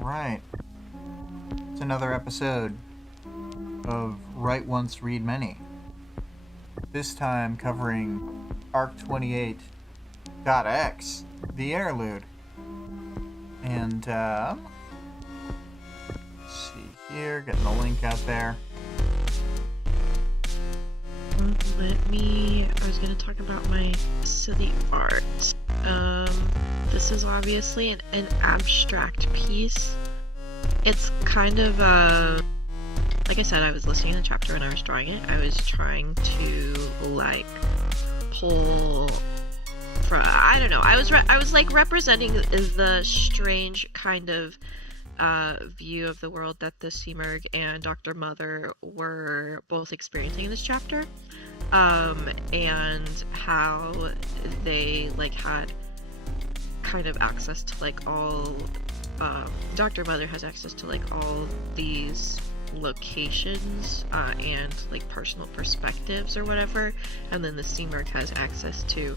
All right. It's another episode of Write Once, Read Many. This time covering Arc 28 .x, the interlude. And, let's see here, getting the link out there. I was going to talk about my silly art. This is obviously an abstract piece. It's kind of, like I said, I was listening to the chapter when I was drawing it. I was trying to, pull from, I don't know, I was representing the strange kind of view of the world that the Seamerg and Dr. Mother were both experiencing in this chapter, and how they had kind of access to all Dr. Mother has access to all these locations and personal perspectives or whatever, and then the Seamerg has access to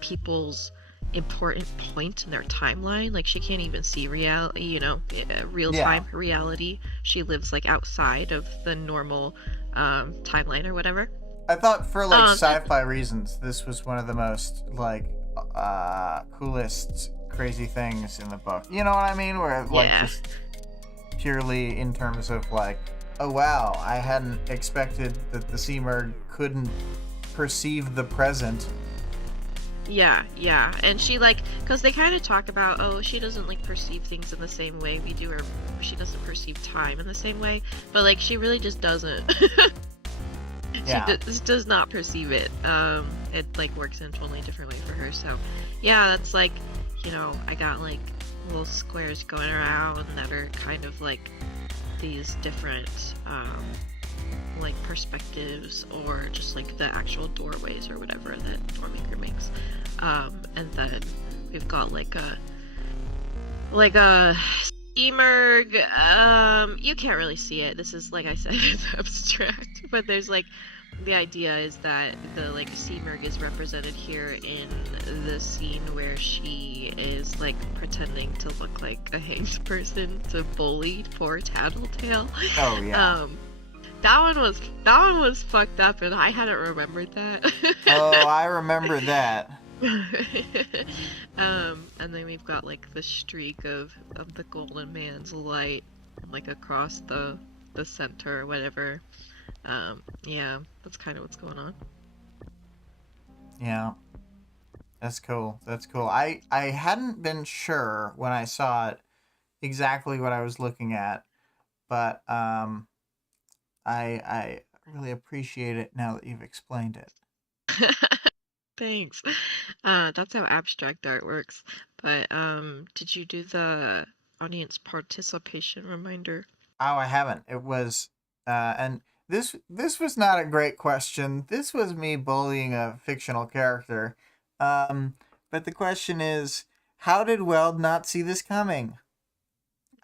people's important point in their timeline. She can't even see reality, real-time reality. She lives outside of the normal timeline or whatever. I thought for sci-fi reasons, this was one of the most coolest crazy things in the book. You know what I mean? Where just purely in terms of oh wow, I hadn't expected that the Seamerg couldn't perceive the present. Yeah, and she because they kind of talk about, she doesn't perceive things in the same way we do, or she doesn't perceive time in the same way, but she really just doesn't. She does not perceive it. It works in a totally different way for her. So yeah, that's I got little squares going around that are kind of these different perspectives, or just the actual doorways or whatever that Doormaker makes. And then we've got a Seamerg. You can't really see it. This is, like I said, it's abstract, but there's the idea is that the Seamerg is represented here in the scene where she is pretending to look like a hanged person to bully poor Tattletale. Oh yeah. That one was fucked up, and I hadn't remembered that. Oh, I remember that. And then we've got the streak of the Golden Man's light across the center or whatever. Yeah, that's kind of what's going on. Yeah. That's cool. I hadn't been sure when I saw it exactly what I was looking at, but I really appreciate it now that you've explained it. Thanks. That's how abstract art works. But did you do the audience participation reminder? Oh, I haven't. It was and this was not a great question. This was me bullying a fictional character. But the question is, how did Weld not see this coming?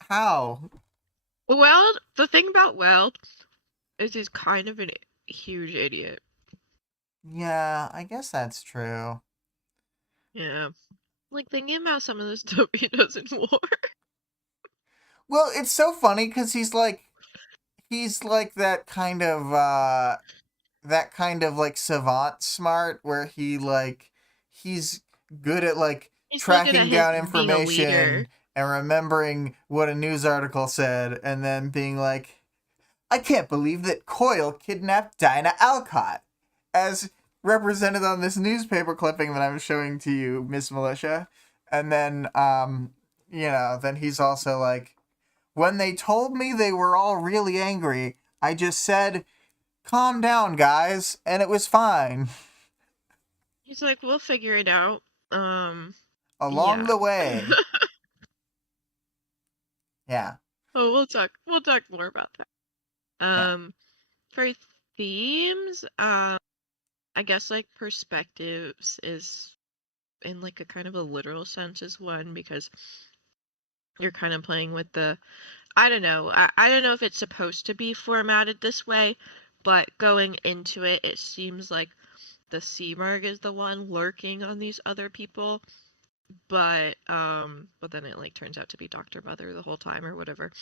How? Weld, the thing about Weld is he's kind of a huge idiot. Yeah, I guess that's true. Yeah. Thinking about some of the stuff he does in war. Well, it's so funny because he's that kind of savant smart, where he's good at He's tracking down information leader. and remembering what a news article said, and then being I can't believe that Coyle kidnapped Dinah Alcott, as represented on this newspaper clipping that I'm showing to you, Miss Militia. And then then he's also when they told me they were all really angry, I just said, calm down, guys, and it was fine. He's we'll figure it out. Along the way. Yeah. Oh, we'll talk more about that. For themes, I guess perspectives is in a kind of a literal sense is one, because you're kind of playing with the, I don't know if it's supposed to be formatted this way, but going into it, it seems like the Seamerg is the one lurking on these other people, but then it like turns out to be Dr. Mother the whole time or whatever.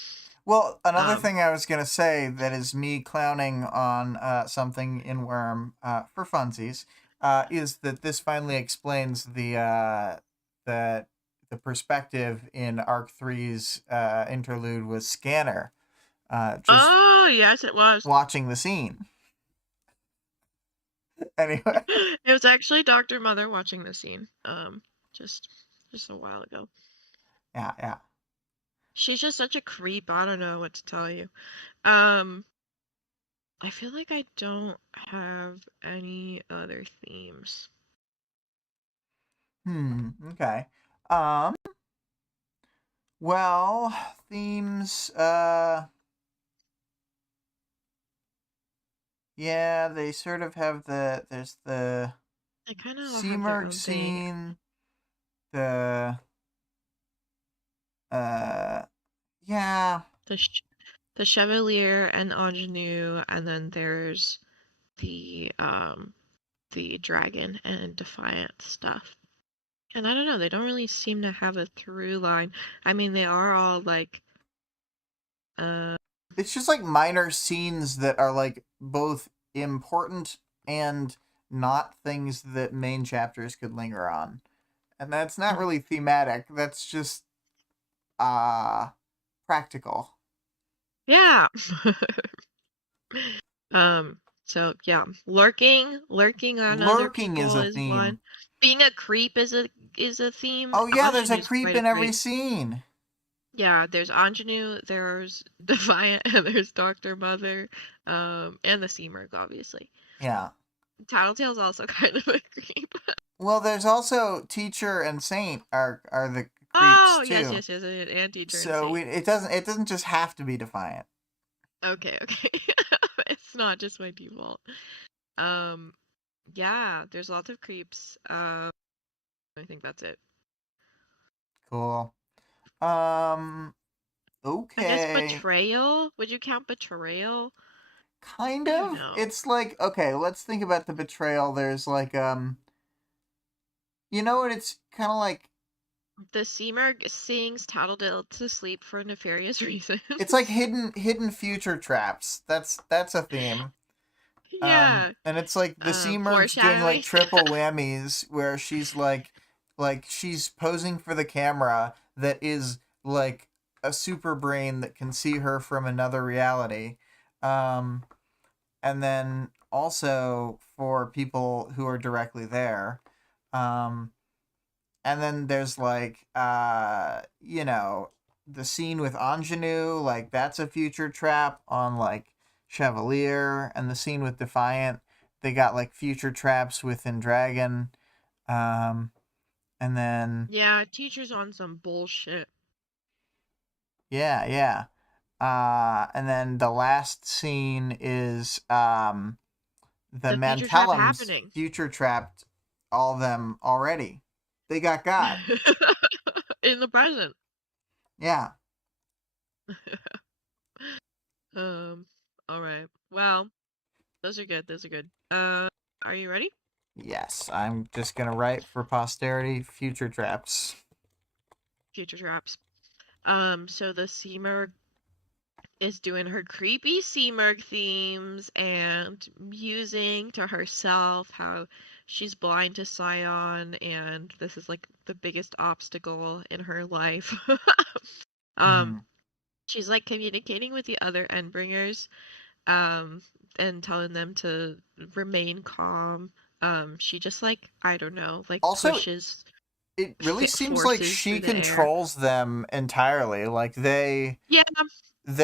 Well, another Um, thing I was gonna say that is me clowning on something in Worm for funsies is that this finally explains that the perspective in Arc 3's interlude was Scanner just oh yes, it was. watching the scene. Anyway, It was actually Dr. Mother watching the scene. Just just a while ago. yeah, yeah. She's just such a creep. I don't know what to tell you. Um, I feel like I don't have any other themes. Okay. Um. Well, themes. Yeah, they sort of have there's the They kind of all have their Seamerg own thing. scene, the uh yeah. The sh the Chevalier and Ingenue, and then there's the dragon and Defiant stuff. And I don't know, they don't really seem to have a through line. I mean, they are all like uh It's just like minor scenes that are like both important and not things that main chapters could linger on. And that's not really thematic. That's just uh practical. yeah. So yeah, lurking on other Lurking is people a is theme. one. Being a creep is a theme. Oh yeah, there's a Ingenue's creep quite a in every creep. scene. Yeah, there's Ingenue, there's Defiant, and there's Dr. Mother, and the Seamerg, obviously. Yeah. Tattletale's also kind of a creep. Well, there's also Teacher and Saint are the creeps Oh, yes, too. yes, yes, an anti-teacher and So saint. it doesn't just have to be Defiant. Okay, okay. It's not just my default. Um, yeah, there's lots of creeps. I think that's it. Cool. I guess Okay. betrayal. Would you count betrayal? Kind I don't of. know. It's like, okay, let's think about the betrayal. There's like you know what, it's kind of like The Seamerg sings Tattledale to sleep for nefarious it's like reasons. hidden future traps. That's a theme. Yeah. And it's like the Sea Merg's doing like Foreshadowing. triple whammies where she's like she's posing for the camera that is like a super brain that can see her from another reality. Um, and then also for people who are directly there. Um, and then there's like the scene with Ingenue, like that's a future trap on like Chevalier, and the scene with Defiant, they got like future traps within Dragon. Um and then Yeah, teacher's on some bullshit. yeah, yeah. And then the last scene is the The future trap Mantellums happening. future trapped all them already. They got. In the present. Yeah. Um, all right. Well, those are good. Those are good. Are you ready? Yes, I'm just gonna write for posterity future traps. Future traps. So the Seamerg is doing her creepy Seamerg themes and musing to herself how she's blind to Scion and this is like the biggest obstacle in her life. um, Mm-hmm. she's like communicating with the other Endbringers, um, and telling them to remain calm. She just like, I don't know, like Also, pushes it really seems like forces she through the air. controls them entirely. Like Yeah,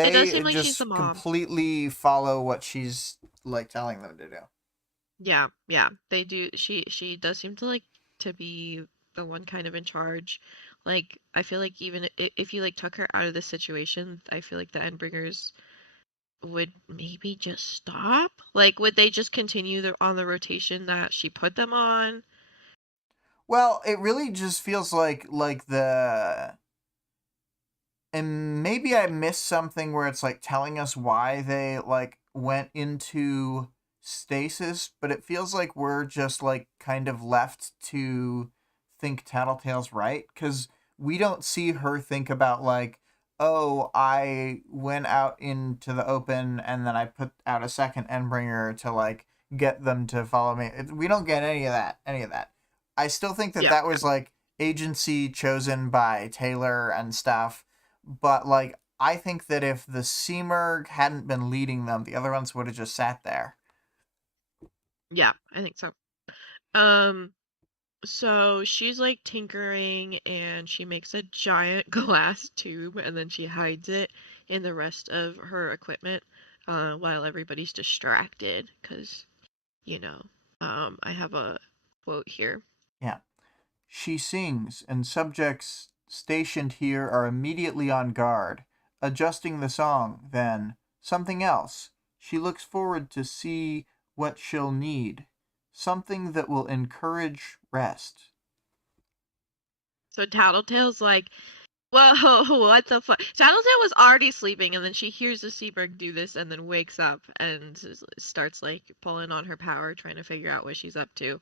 it does seem they like she's the just mom. completely follow what she's like telling them to do. Yeah, yeah, they do. She does seem to like to be the one kind of in charge. Like I feel like even if you like took her out of the situation, I feel like the Endbringers would maybe just stop. Like would they just continue on the rotation that she put them on? Well, it really just feels like the and maybe I missed something where it's like telling us why they like went into stasis, but it feels like we're just like kind of left to think Tattletale's right, because we don't see her think about, like, oh, I went out into the open and then I put out a second Endbringer to, like, get them to follow me. We don't get any of that. I still think that Yeah. that was, like, agency chosen by Taylor and stuff, but, like, I think that if the Seamerg hadn't been leading them, the other ones would have just sat there. Yeah, I think so. Um, so she's like tinkering and she makes a giant glass tube and then she hides it in the rest of her equipment while everybody's distracted because, I have a quote here. Yeah. She sings, and subjects stationed here are immediately on guard, adjusting the song, then something else. She looks forward to see what she'll need, something that will encourage rest. So Tattletale's like, whoa, what the fuck? Tattletale was already sleeping, and then she hears the Seaberg do this, and then wakes up and starts like pulling on her power, trying to figure out what she's up to.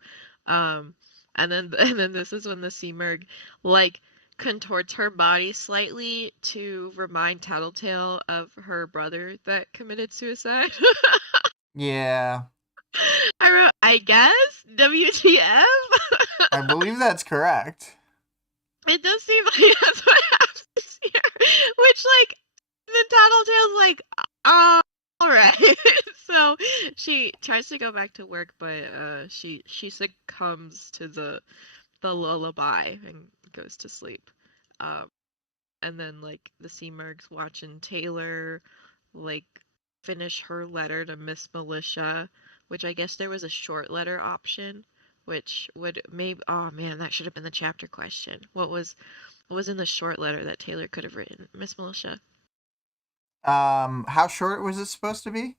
And then and then this is when the Seamerg like contorts her body slightly to remind Tattletale of her brother that committed suicide. Yeah, I wrote, I guess WTF. I believe that's correct. It does seem like that's what happens here. Which, like, the Tattletale's like, alright. So she tries to go back to work, but she succumbs to the lullaby and goes to sleep. And then like the Seamerg's watching Taylor like finish her letter to Miss Militia, which I guess there was a short letter option, which would maybe, oh man, that should have been the chapter question. What was in the short letter that Taylor could have written, Miss Militia? How short was it supposed to be?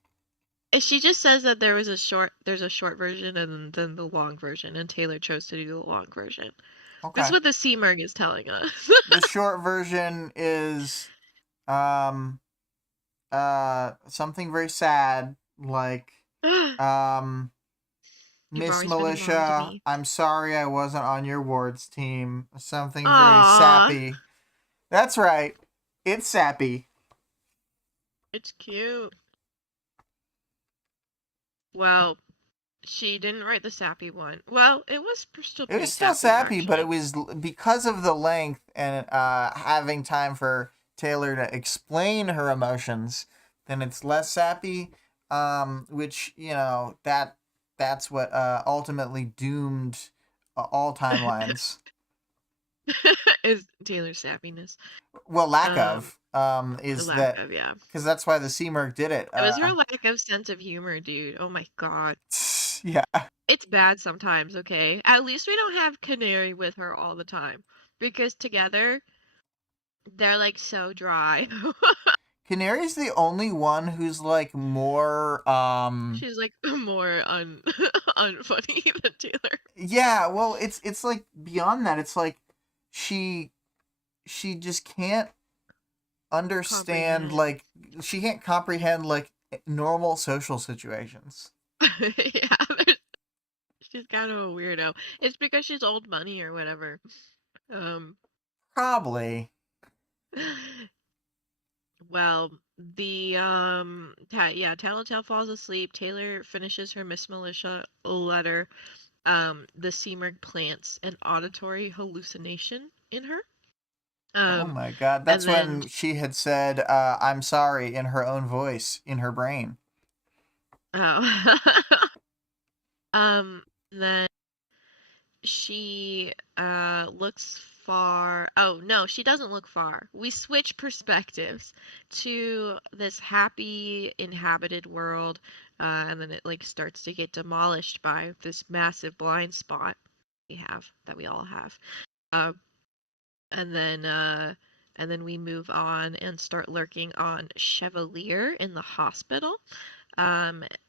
She just says that there's a short version and then the long version, and Taylor chose to do the long version. Okay. This is what the Seamerg is telling us. The short version is something very sad, like Miss Militia, I'm sorry I wasn't on your wards team. Something very sappy. That's right. It's sappy. It's cute. Well, she didn't write the sappy one. Well, it was still pretty sappy, but it was because of the length and having time for Taylor to explain her emotions, then it's less sappy, which, that's what ultimately doomed all timelines. Is Taylor's sappiness. Well, lack of. Is lack that of, yeah. Because that's why the Seamerg did it. It was her lack of sense of humor, dude. Oh my god. Yeah. It's bad sometimes, okay? At least we don't have Canary with her all the time. Because together, they're like so dry. Canary's the only one who's like more She's like more unfunny than Taylor. Yeah, well, it's like beyond that. It's like she just can't understand, like, she can't comprehend like normal social situations. Yeah, she's kind of a weirdo. It's because she's old money or whatever. Probably. Well, the Tattletale falls asleep. Taylor finishes her Miss Militia letter. The Seamerg plants an auditory hallucination in her. Oh my god, that's when she had said, I'm sorry, in her own voice, in her brain. Oh. Then she looks far. Oh no, she doesn't look far. We switch perspectives to this happy inhabited world, and then it like starts to get demolished by this massive blind spot that we all have. And then we move on and start lurking on Chevalier in the hospital.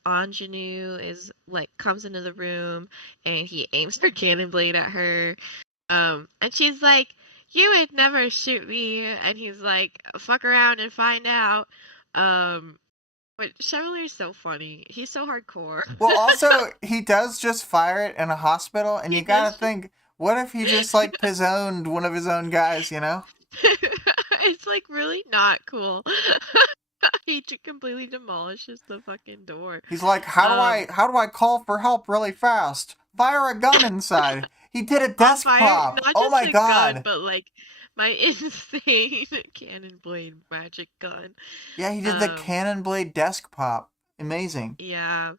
Ingenue is like comes into the room and he aims her cannon blade at her. And she's like, "You would never shoot me." And he's like, "Fuck around and find out." But Chevalier's so funny. He's so hardcore. Well, also he does just fire it in a hospital, and you gotta think, What if he just like pizzoned one of his own guys, you know? It's like really not cool. He completely demolishes the fucking door. He's like, Um, how do I call for help really fast? Fire a gun inside. He did a I'll desk fire pop. not Oh just my a gun, god. but like my insane cannon blade magic gun. Yeah, he did the Um, cannon blade desk pop. Amazing. yeah.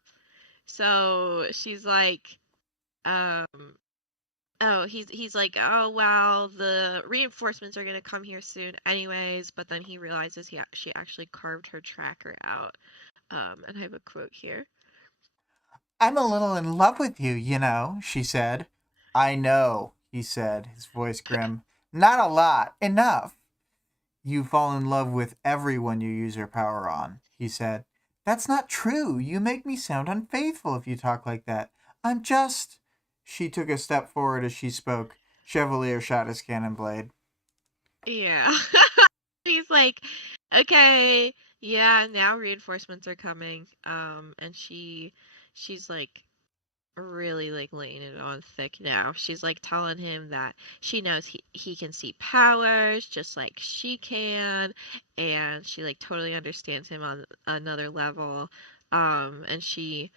So she's like, um, oh, he's like, oh wow, the reinforcements are gonna come here soon, anyways. But then he realizes she actually carved her tracker out. And I have a quote here. I'm a little in love with you, you know, she said. I know, he said, his voice grim. Not a lot. Enough. You fall in love with everyone you use your power on, he said. That's not true. You make me sound unfaithful if you talk like that. I'm just. She took a step forward as she spoke. Chevalier shot his cannon blade. Yeah. She's like, okay, yeah, now reinforcements are coming. And she's like really like laying it on thick now. She's like telling him that she knows he can see powers just like she can, and she like totally understands him on another level. And she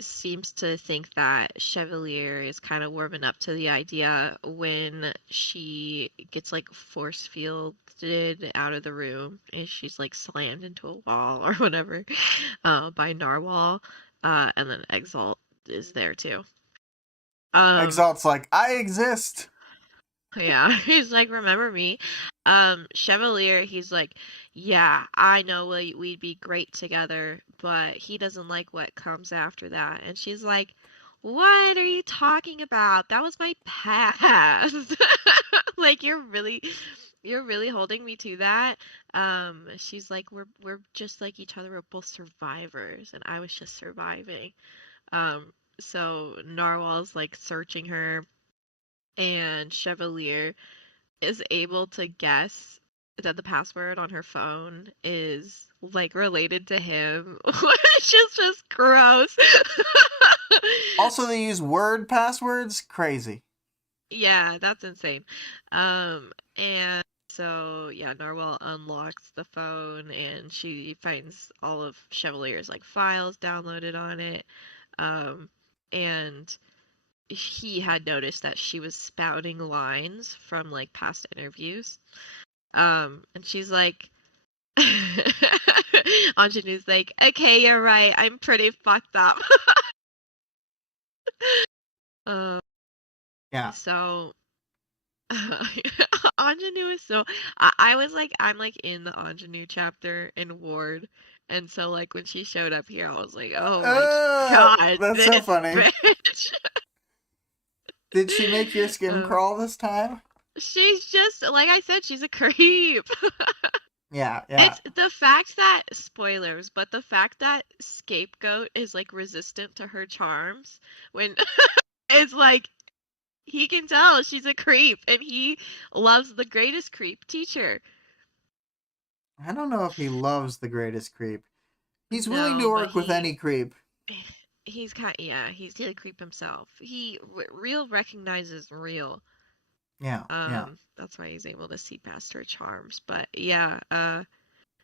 seems to think that Chevalier is kind of warming up to the idea when she gets like force fielded out of the room and she's like slammed into a wall or whatever by Narwhal. And then Exalt is there too. Um, Exalt's like, I exist. yeah, he's like, remember me? Chevalier, he's like, yeah, I know we'd be great together, but he doesn't like what comes after that. And she's like, what are you talking about? That was my past. Like, you're really holding me to that. She's like, we're just like each other. We're both survivors, and I was just surviving. Um, so Narwhal's like searching her, and Chevalier is able to guess that the password on her phone is like related to him, which is just gross. Also, they use word passwords. Crazy. Yeah, that's insane. And so yeah, Narwhal unlocks the phone and she finds all of Chevalier's like files downloaded on it. Um, and he had noticed that she was spouting lines from like past interviews. And she's like, Anjanu's like, okay, you're right. I'm pretty fucked up. uh, Yeah. so Anjanu is so. I was like, I'm like in the Anjanu chapter in Ward, and so like when she showed up here, I was like, oh my god, That's so this funny. bitch. Did she make your skin uh, crawl this time? she's just like I said, she's a creep. Yeah, yeah. It's the fact that spoilers, but the fact that Scapegoat is like resistant to her charms when it's like he can tell she's a creep and he loves the greatest creep teacher. I don't know if he loves the greatest creep. He's willing to No, but work with any creep. he's kind yeah, he's a creep himself. He real recognizes real. Yeah, yeah. That's why he's able to see past her charms. But yeah,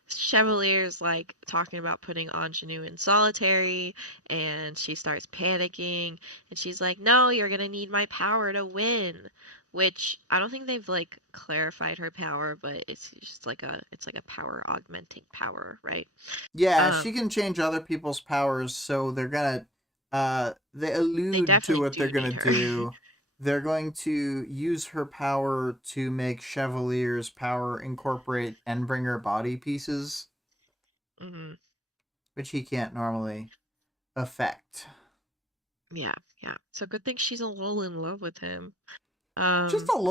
Chevalier's like talking about putting Ingenue in solitary, and she starts panicking, and she's like, "No, you're gonna need my power to win." Which I don't think they've like clarified her power, but it's just like a power augmenting power, right? Yeah, Um, she can change other people's powers, so they're gonna they they allude to definitely what they're do gonna need her. do. They're going to use her power to make Chevalier's power incorporate Endbringer body pieces, Hmm. which he can't normally affect. Yeah, yeah. So good thing she's a little in love with him. Just Um, a little